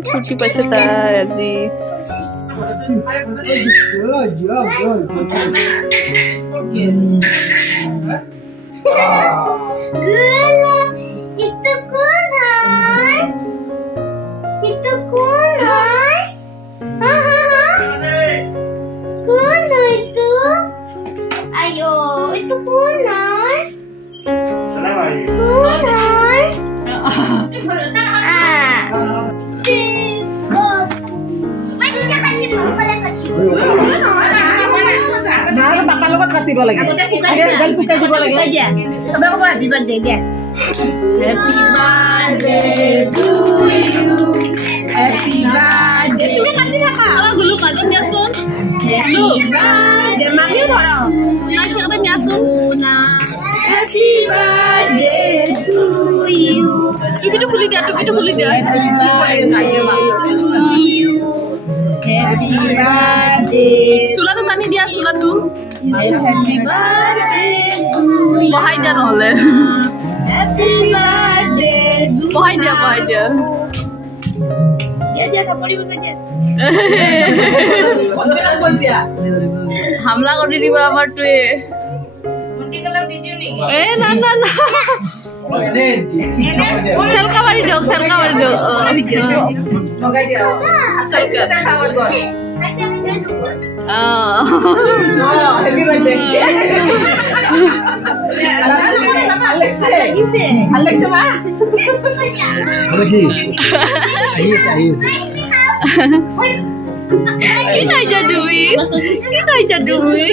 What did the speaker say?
Kuci paisa tar আজি Papa লগত কাটিব লাগে গাল ফুটাই দিব লাগে সবে কব হ্যাপি বার্থডে দিয়া happy birthday to you happy birthday তুমি কাটি থাকা আলা গুলো কাটো নিয়াছোন হ্যাপি বার্থডে মাগি ধরো না সেটা নিয়াছোন না হ্যাপি বার্থডে টু ইউ টুপিটো খুলি দিয়া happy birthday to you happy birthday সুলাটো জানি দিয়া সুলাটো হ্যাপি বার্থডে বহাই দিয়া নহলে হ্যাপি বার্থডে বহাই দিয়া দিয়া থাপৰি বসাই দিয়া কোনদিনা হামলা কৰি দিবা আমাৰটোৱে মুন্ডি কলম দি দিও নেকি না সেলকা মাৰি দিও লগাই দিয়া সেলকা খাব গল হ্যাপি বাৰ্থডে Alex মা কি খাইছা তুমি